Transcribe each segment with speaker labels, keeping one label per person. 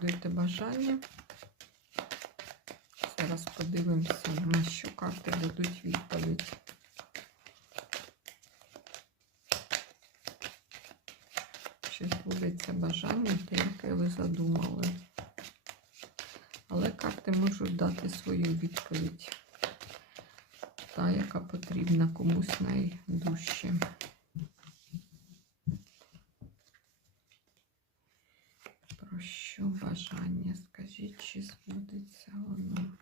Speaker 1: загадуєте бажання. Зараз подивимося, на що карти дадуть відповідь. Чи збудеться бажання, те, яке ви задумали. Але карти можуть дати свою відповідь. Та, яка потрібна комусь найдужче. Про що бажання? Скажіть, чи збудеться воно?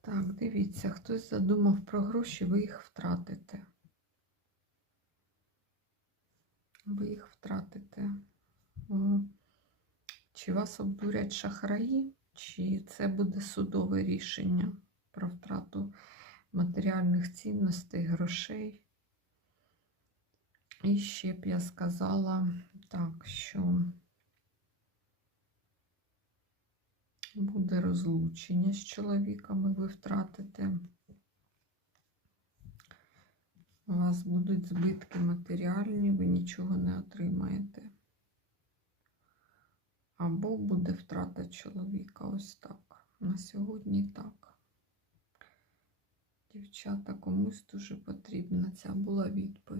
Speaker 1: Так, дивіться, хтось задумав про гроші, ви їх втратите. Ви їх втратите. О, Чи вас обдурять шахраї, чи це буде судове рішення про втрату матеріальних цінностей, грошей. І ще б я сказала так, що буде розлучення з чоловіком, і ви втратите. У вас будуть збитки матеріальні, ви нічого не отримаєте. Або буде втрата чоловіка. Ось так. На сьогодні так. Дівчата, комусь дуже потрібна ця була відповідь.